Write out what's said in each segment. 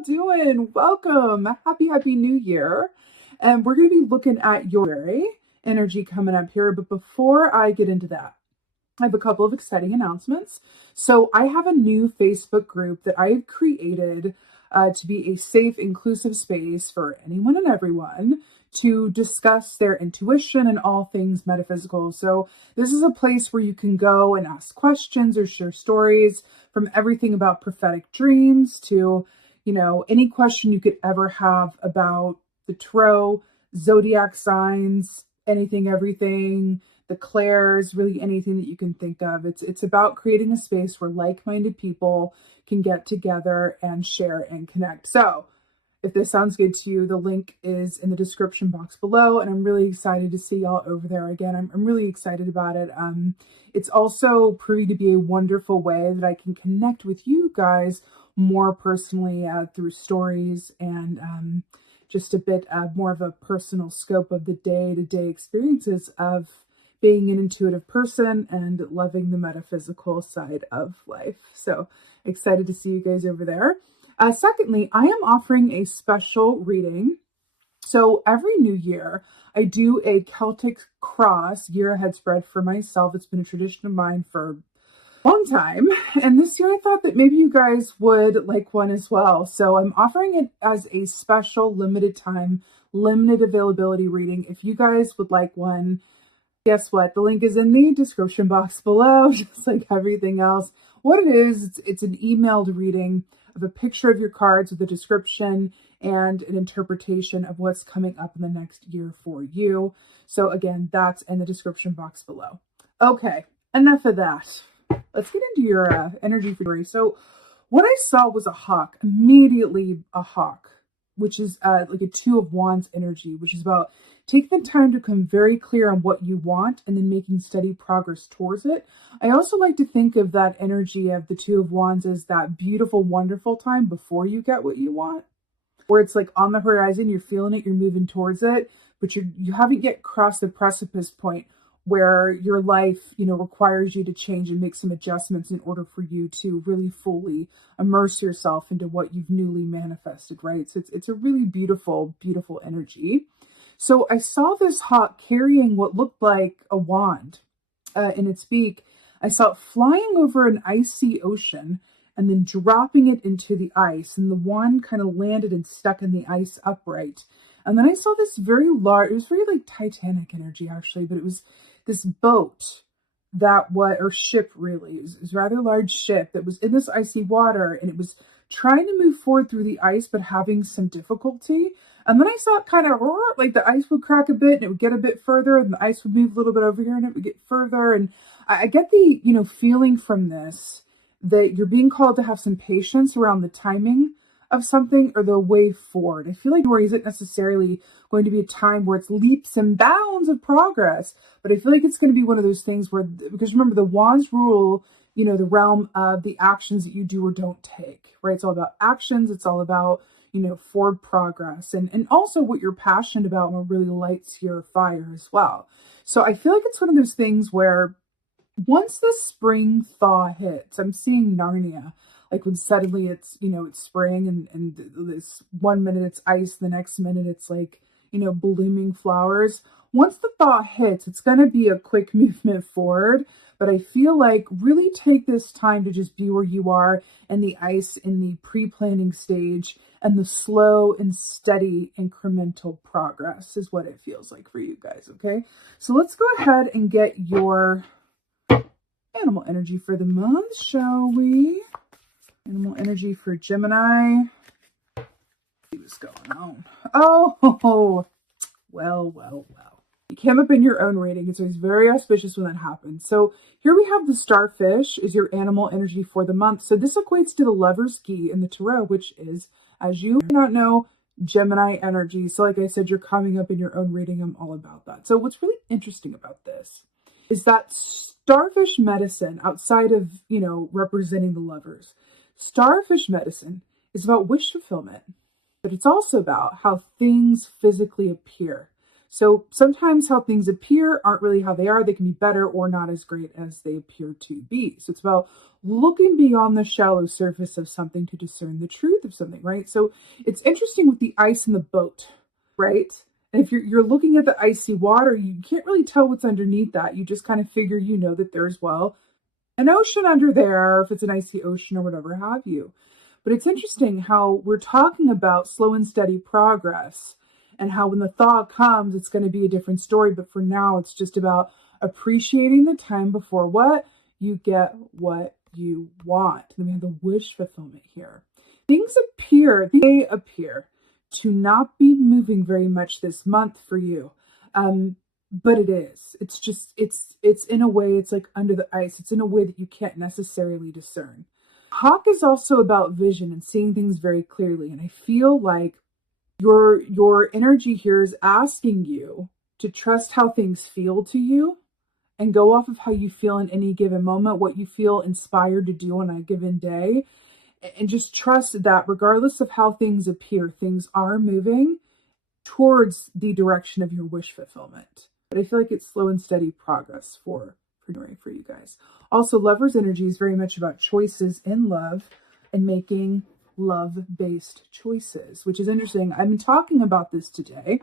y'all doing? Welcome. Happy New Year. And we're going to be looking at your energy coming up here. But before I get into that, I have a couple of exciting announcements. So I have a new Facebook group that I've created to be a safe, inclusive space for anyone and everyone to discuss their intuition and all things metaphysical. So this is a place where you can go and ask questions or share stories, from everything about prophetic dreams to, any question you could ever have about the tarot, zodiac signs, anything, everything, the clairs, really anything that you can think of. It's about creating a space where like-minded people can get together and share and connect. So if this sounds good to you, the link is in the description box below, and I'm really excited to see y'all over there again. I'm really excited about it. It's also proving to be a wonderful way that I can connect with you guys more personally through stories and just a bit more of a personal scope of the day-to-day experiences of being an intuitive person and loving the metaphysical side of life. So excited to see you guys over there. Secondly, I am offering a special reading. So every new year, I do a Celtic cross year ahead spread for myself. It's been a tradition of mine for a long time. And this year I thought that maybe you guys would like one as well. So I'm offering it as a special limited time, limited availability reading. If you guys would like one, guess what? The link is in the description box below, just like everything else. What it is, it's an emailed reading of a picture of your cards with a description and an interpretation of what's coming up in the next year for you. So again, that's in the description box below. Okay, enough of that. Let's get into your energy for today. So what I saw was a hawk, immediately a hawk, which is like a Two of Wands energy, which is about taking the time to become very clear on what you want and then making steady progress towards it. I also like to think of that energy of the Two of Wands as that beautiful, wonderful time before you get what you want, where it's like on the horizon, you're feeling it, you're moving towards it, but you haven't yet crossed the precipice point where your life, requires you to change and make some adjustments in order for you to really fully immerse yourself into what you've newly manifested, right? So it's a really beautiful, beautiful energy. So I saw this hawk carrying what looked like a wand in its beak. I saw it flying over an icy ocean and then dropping it into the ice. And the wand kind of landed and stuck in the ice upright. And then I saw this very large, it was very like Titanic energy actually, but it was this boat or ship really. It was a rather large ship that was in this icy water, and it was trying to move forward through the ice, but having some difficulty. And then I saw it kind of like the ice would crack a bit and it would get a bit further, and the ice would move a little bit over here and it would get further. And I get the, feeling from this that you're being called to have some patience around the timing of something or the way forward. I feel like January isn't necessarily going to be a time where it's leaps and bounds of progress, but I feel like it's going to be one of those things where, because remember, the wands rule, the realm of the actions that you do or don't take, right? It's all about actions. It's all about, forward progress and also what you're passionate about and what really lights your fire as well. So I feel like it's one of those things where once the spring thaw hits, I'm seeing Narnia, like when suddenly it's, it's spring and this 1 minute it's ice, the next minute it's like, blooming flowers. Once the thaw hits, it's going to be a quick movement forward. But I feel like really take this time to just be where you are in the ice, in the pre-planning stage, and the slow and steady incremental progress is what it feels like for you guys, okay? So let's go ahead and get your animal energy for the month, shall we? Animal energy for Gemini. Let's see what's going on. Oh, well. You came up in your own reading. It's always very auspicious when that happens. So here we have the starfish is your animal energy for the month. So this equates to the lover's key in the tarot, which is, as you may not know, Gemini energy. So like I said, you're coming up in your own reading. I'm all about that. So what's really interesting about this is that starfish medicine, outside of, representing the lovers, starfish medicine is about wish fulfillment, but it's also about how things physically appear. So sometimes how things appear aren't really how they are. They can be better or not as great as they appear to be. So it's about looking beyond the shallow surface of something to discern the truth of something, right? So it's interesting with the ice in the boat, right? And if you're looking at the icy water, you can't really tell what's underneath that. You just kind of figure, that there's, well, an ocean under there, if it's an icy ocean or whatever have you. But it's interesting how we're talking about slow and steady progress, and how when the thaw comes, it's going to be a different story. But for now, it's just about appreciating the time before what? You get what you want. Then we have the wish fulfillment here. They appear to not be moving very much this month for you. But it is. It's in a way, it's like under the ice. It's in a way that you can't necessarily discern. Hawk is also about vision and seeing things very clearly. And I feel like your energy here is asking you to trust how things feel to you and go off of how you feel in any given moment, what you feel inspired to do on a given day. And just trust that regardless of how things appear, things are moving towards the direction of your wish fulfillment. But I feel like it's slow and steady progress for January for you guys. Also, Lover's energy is very much about choices in love and making love-based choices, which is interesting. I've been talking about this today.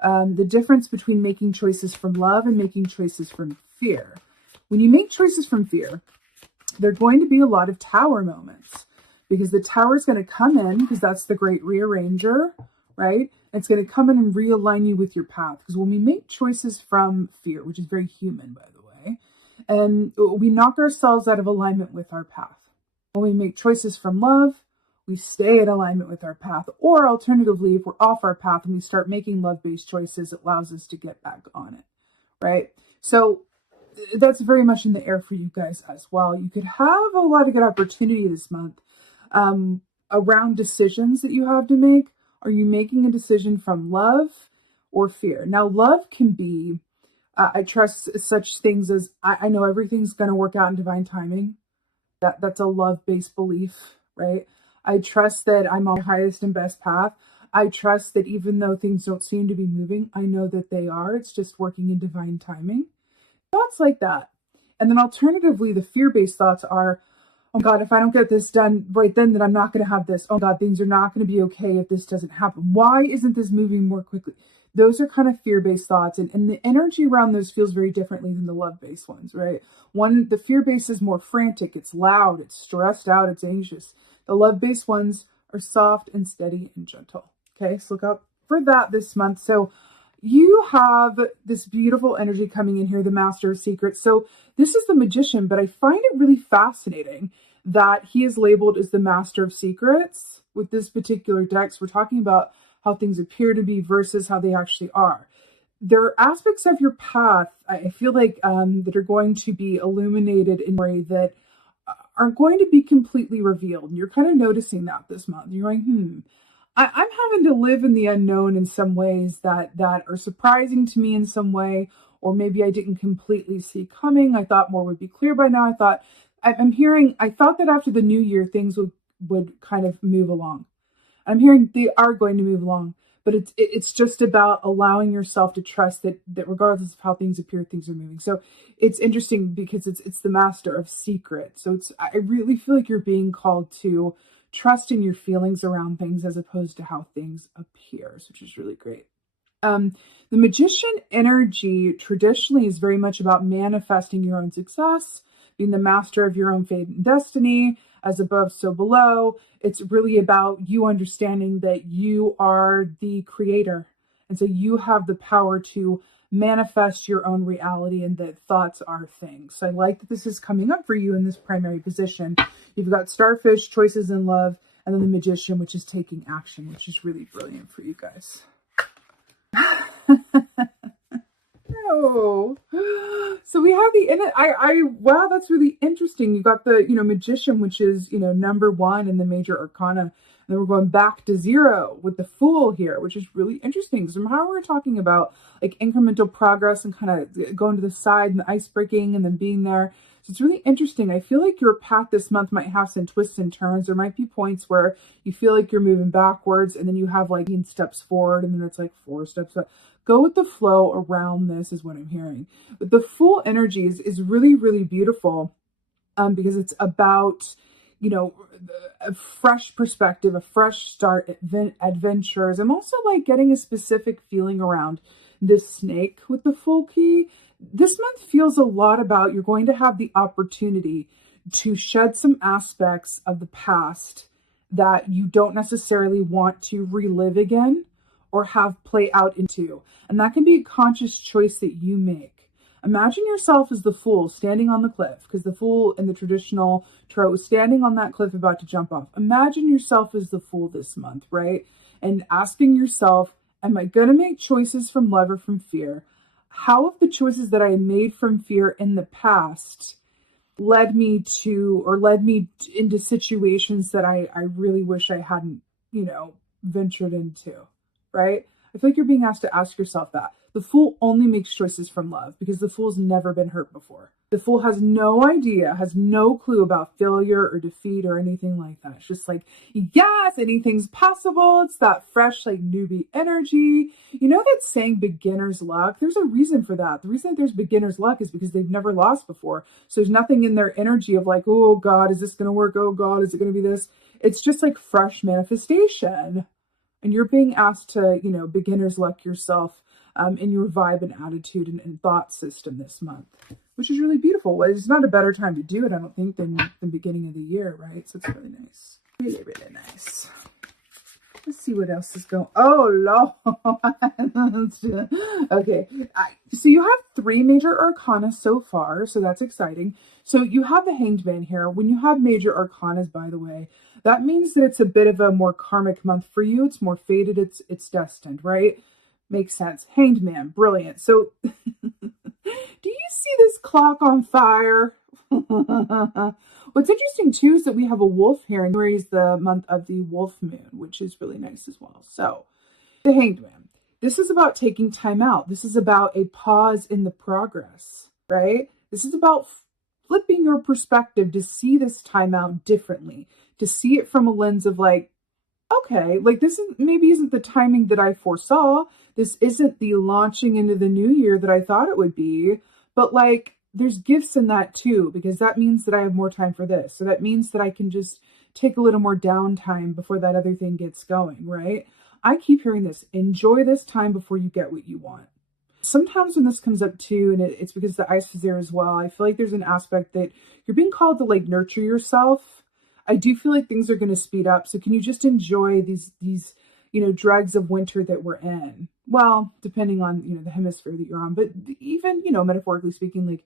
The difference between making choices from love and making choices from fear. When you make choices from fear, there are going to be a lot of tower moments, because the tower is going to come in, because that's the great rearranger, right? It's going to come in and realign you with your path. Because when we make choices from fear, which is very human, by the way, and we knock ourselves out of alignment with our path. When we make choices from love, we stay in alignment with our path. Or alternatively, if we're off our path and we start making love-based choices, it allows us to get back on it, right? So that's very much in the air for you guys as well. You could have a lot of good opportunity this month around decisions that you have to make. Are you making a decision from love or fear? Now, love can be, I trust such things as, I know everything's going to work out in divine timing. That's a love-based belief, right? I trust that I'm on the highest and best path. I trust that even though things don't seem to be moving, I know that they are. It's just working in divine timing. Thoughts like that. And then alternatively, the fear-based thoughts are, oh God, if I don't get this done right then I'm not going to have this. Oh God, things are not going to be okay if this doesn't happen. Why isn't this moving more quickly? Those are kind of fear-based thoughts. And the energy around those feels very differently than the love-based ones, right? The fear-based is more frantic. It's loud. It's stressed out. It's anxious. The love-based ones are soft and steady and gentle. Okay, so look out for that this month. So you have this beautiful energy coming in here, the Master of Secrets. So this is the Magician, but I find it really fascinating that he is labeled as the Master of Secrets with this particular deck. So we're talking about how things appear to be versus how they actually are. There are aspects of your path, I feel like, that are going to be illuminated in a way that aren't going to be completely revealed. And you're kind of noticing that this month. You're going, I'm having to live in the unknown in some ways that are surprising to me in some way, or maybe I didn't completely see coming. I thought more would be clear by now. I thought that after the new year, things would kind of move along. I'm hearing they are going to move along, but it's just about allowing yourself to trust that regardless of how things appear, things are moving. So it's interesting because it's the Master of Secrets. So I really feel like you're being called to trust in your feelings around things as opposed to how things appear, which is really great. The Magician energy traditionally is very much about manifesting your own success, being the master of your own fate and destiny, as above, so below. It's really about you understanding that you are the creator. And so you have the power to manifest your own reality, and that thoughts are things. So I like that this is coming up for you in this primary position. You've got Starfish, choices in love, and then the Magician, which is taking action, which is really brilliant for you guys. Oh, so we have wow, that's really interesting. You got the, Magician, which is, number 1 in the major arcana. And then we're going back to 0 with the Fool here, which is really interesting. So how we're talking about like incremental progress and kind of going to the side and the ice breaking and then being there. So it's really interesting. I feel like your path this month might have some twists and turns. There might be points where you feel like you're moving backwards, and then you have like 18 steps forward, and then it's like 4 steps back. Go with the flow around this is what I'm hearing. But the Fool energy is really, really beautiful because it's about, you know, a fresh perspective, a fresh start, adventures. I'm also like getting a specific feeling around this snake with the Fool key. This month feels a lot about you're going to have the opportunity to shed some aspects of the past that you don't necessarily want to relive again or have play out into. And that can be a conscious choice that you make. Imagine yourself as the Fool standing on the cliff, because the Fool in the traditional tarot is standing on that cliff about to jump off. Imagine yourself as the Fool this month, right? And asking yourself, am I going to make choices from love or from fear? How have the choices that I made from fear in the past led me into situations that I really wish I hadn't, ventured into, right? I feel like you're being asked to ask yourself that. The Fool only makes choices from love because the Fool's never been hurt before. The Fool has no idea, has no clue about failure or defeat or anything like that. It's just like, yes, anything's possible. It's that fresh, like newbie energy. You know that saying beginner's luck? There's a reason for that. The reason that there's beginner's luck is because they've never lost before. So there's nothing in their energy of like, oh God, is this going to work? Oh God, is it going to be this? It's just like fresh manifestation. And you're being asked to, beginner's luck yourself in your vibe and attitude and thought system this month, which is really beautiful. It's not a better time to do it, I don't think, than the beginning of the year, right? So it's really nice. Really, really nice. Let's see what else is going on. Oh, Lord. Okay. So you have 3 major arcana so far, so that's exciting. So you have the Hanged Man here. When you have major arcanas, by the way, that means that it's a bit of a more karmic month for you. It's more fated. It's destined, right? Makes sense. Hanged Man, brilliant. So do you see this clock on fire? What's interesting too is that we have a wolf here, and January is the month of the wolf moon, which is really nice as well. So the Hanged Man, this is about taking time out. This is about a pause in the progress, right? This is about flipping your perspective to see this time out differently, to see it from a lens of like, okay, like this isn't the timing that I foresaw. This isn't the launching into the new year that I thought it would be, but like there's gifts in that too, because that means that I have more time for this. So that means that I can just take a little more downtime before that other thing gets going, right? I keep hearing this. Enjoy this time before you get what you want. Sometimes when this comes up too, and it's because the ice is there as well, I feel like there's an aspect that you're being called to like nurture yourself. I do feel like things are going to speed up. So can you just enjoy these dregs of winter that we're in? Well, depending on, the hemisphere that you're on, but even, metaphorically speaking, like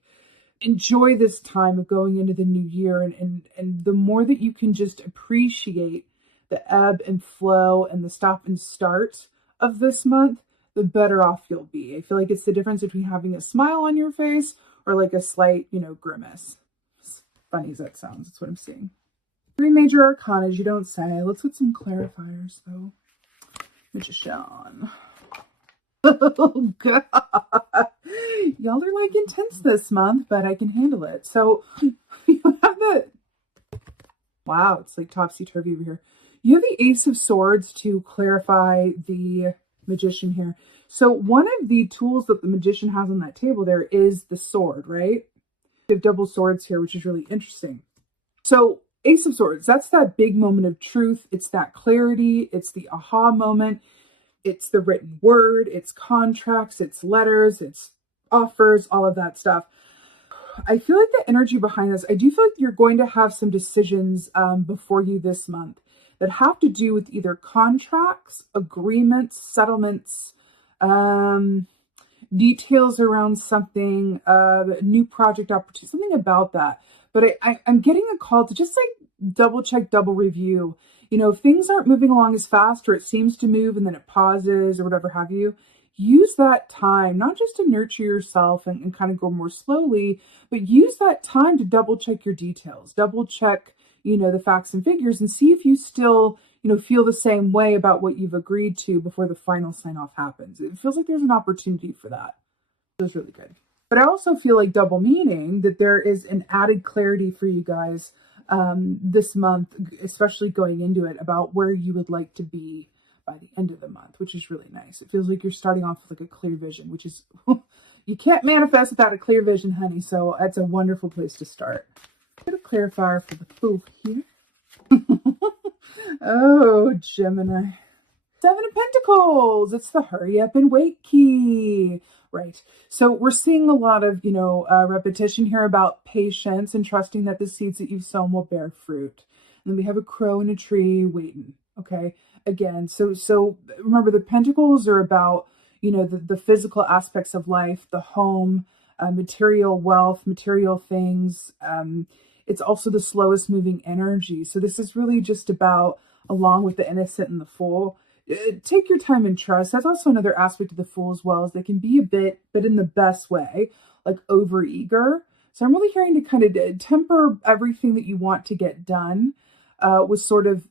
enjoy this time of going into the new year. And the more that you can just appreciate the ebb and flow and the stop and start of this month, the better off you'll be. I feel like it's the difference between having a smile on your face or like a slight, grimace. As funny as that sounds, that's what I'm seeing. 3 major arcanas, you don't say. Let's get some clarifiers, though. Magician. Oh, God. Y'all are, like, intense this month, but I can handle it. So, you have the... Wow, it's, like, topsy-turvy over here. You have the Ace of Swords to clarify the Magician here. So, one of the tools that the Magician has on that table there is the sword, right? You have double swords here, which is really interesting. So, Ace of Swords, that's that big moment of truth. It's that clarity. It's the aha moment. It's the written word. It's contracts. It's letters. It's offers, all of that stuff. I feel like the energy behind this, I do feel like you're going to have some decisions before you this month that have to do with either contracts, agreements, settlements, details around something, new project opportunity, something about that. But I'm getting a call to just like double check, double review. If things aren't moving along as fast or it seems to move and then it pauses or whatever have you, use that time, not just to nurture yourself and kind of go more slowly, but use that time to double check your details, double check, the facts and figures and see if you still, feel the same way about what you've agreed to before the final sign off happens. It feels like there's an opportunity for that. It was really good. But I also feel like double meaning that there is an added clarity for you guys this month, especially going into it, about where you would like to be by the end of the month, which is really nice. It feels like you're starting off with like a clear vision, which is, you can't manifest without a clear vision, honey. So that's a wonderful place to start. Get a clarifier for the poof here. Oh, Gemini. Seven of Pentacles. It's the hurry up and wait key. Right. So we're seeing a lot of, repetition here about patience and trusting that the seeds that you've sown will bear fruit. And then we have a crow in a tree waiting. Okay. Again, so remember, the Pentacles are about, the physical aspects of life, the home, material wealth, material things. It's also the slowest moving energy. So this is really just about, along with the innocent and the fool, take your time and trust. That's also another aspect of the fool as well, is they can be a bit, but in the best way, like overeager. So I'm really hearing to kind of temper everything that you want to get done with sort of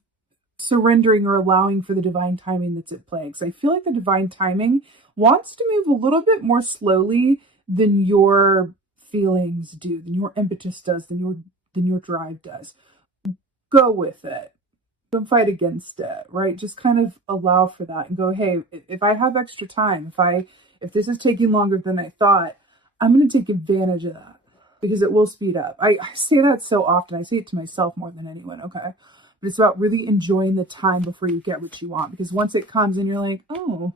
surrendering or allowing for the divine timing that's at play. Because I feel like the divine timing wants to move a little bit more slowly than your feelings do, than your impetus does, than your drive does. Go with it. Don't fight against it, right? Just kind of allow for that and go, hey, if I have extra time, if this is taking longer than I thought, I'm going to take advantage of that because it will speed up. I say that so often. I say it to myself more than anyone, okay? But it's about really enjoying the time before you get what you want, because once it comes and you're like, oh,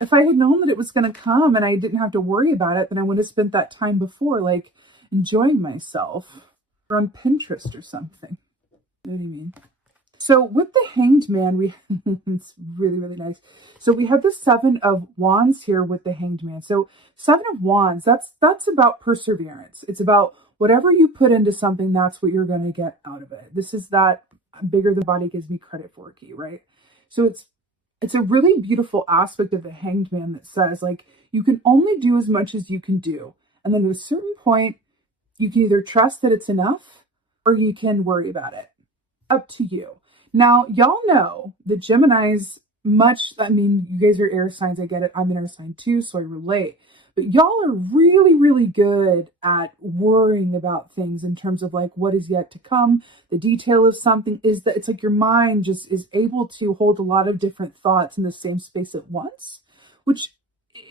if I had known that it was going to come and I didn't have to worry about it, then I would have spent that time before, like, enjoying myself or on Pinterest or something. You know what I mean? So with the Hanged Man, it's really, really nice. So we have the Seven of Wands here with the Hanged Man. So Seven of Wands, that's about perseverance. It's about whatever you put into something, that's what you're going to get out of it. This is that bigger the body gives me credit for key, right? So it's a really beautiful aspect of the Hanged Man that says, like, you can only do as much as you can do. And then at a certain point, you can either trust that it's enough or you can worry about it. Up to you. Now, y'all know the Geminis you guys are air signs. I get it. I'm an air sign too, so I relate. But y'all are really, really good at worrying about things in terms of like what is yet to come. The detail of something is that it's like your mind just is able to hold a lot of different thoughts in the same space at once, which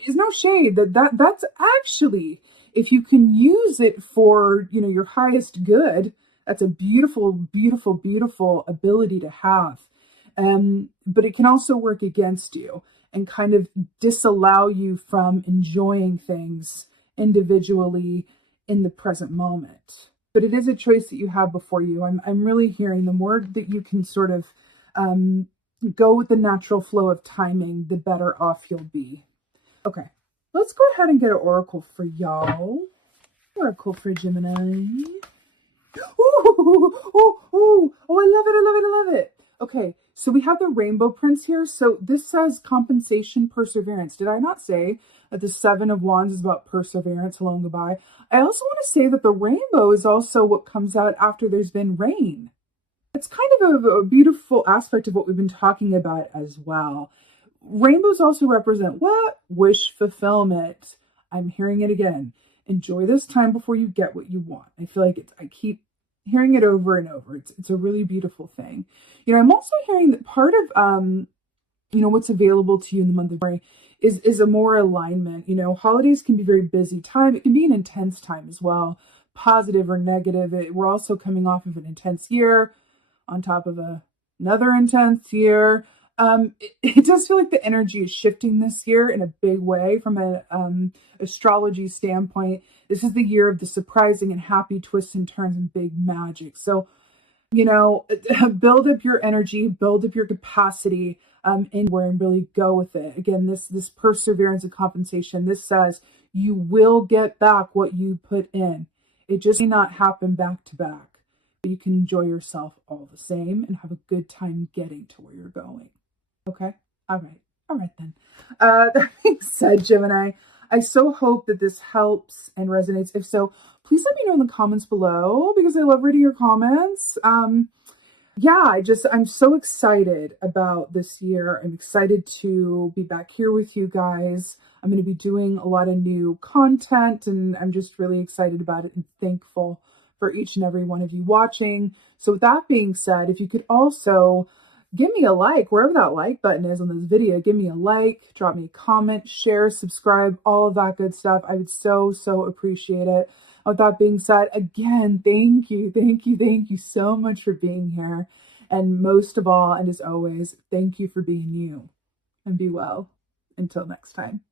is no shade. That's actually, if you can use it for, your highest good, that's a beautiful, beautiful, beautiful ability to have. But it can also work against you and kind of disallow you from enjoying things individually in the present moment. But it is a choice that you have before you. I'm really hearing the more that you can sort of go with the natural flow of timing, the better off you'll be. Okay, let's go ahead and get an oracle for y'all. Oracle for Gemini. Oh, I love it, I love it, I love it. Okay, so we have the rainbow prince here. So this says compensation, perseverance. Did I not say that the Seven of Wands is about perseverance? Hello and goodbye. I also want to say that the rainbow is also what comes out after there's been rain. It's kind of a beautiful aspect of what we've been talking about as well. Rainbows also represent what? Wish fulfillment. I'm hearing it again. Enjoy this time before you get what you want. I feel like I keep hearing it over and over. It's a really beautiful thing. I'm also hearing that part of, what's available to you in the month of February is a more alignment. Holidays can be very busy time. It can be an intense time as well, positive or negative. We're also coming off of an intense year on top of another intense year. It does feel like the energy is shifting this year in a big way from an astrology standpoint. This is the year of the surprising and happy twists and turns and big magic. So, build up your energy, build up your capacity inward and really go with it. Again, this perseverance and compensation, this says you will get back what you put in. It just may not happen back to back, but you can enjoy yourself all the same and have a good time getting to where you're going. Okay. All right then. That being said, Gemini, I so hope that this helps and resonates. If so, please let me know in the comments below because I love reading your comments. yeah, I'm so excited about this year. I'm excited to be back here with you guys. I'm going to be doing a lot of new content, and I'm just really excited about it and thankful for each and every one of you watching. So with that being said, if you could also give me a like, wherever that like button is on this video, give me a like, drop me a comment, share, subscribe, all of that good stuff. I would so appreciate it. With that being said, again, thank you so much for being here. And most of all, and as always, thank you for being you. And be well. Until next time.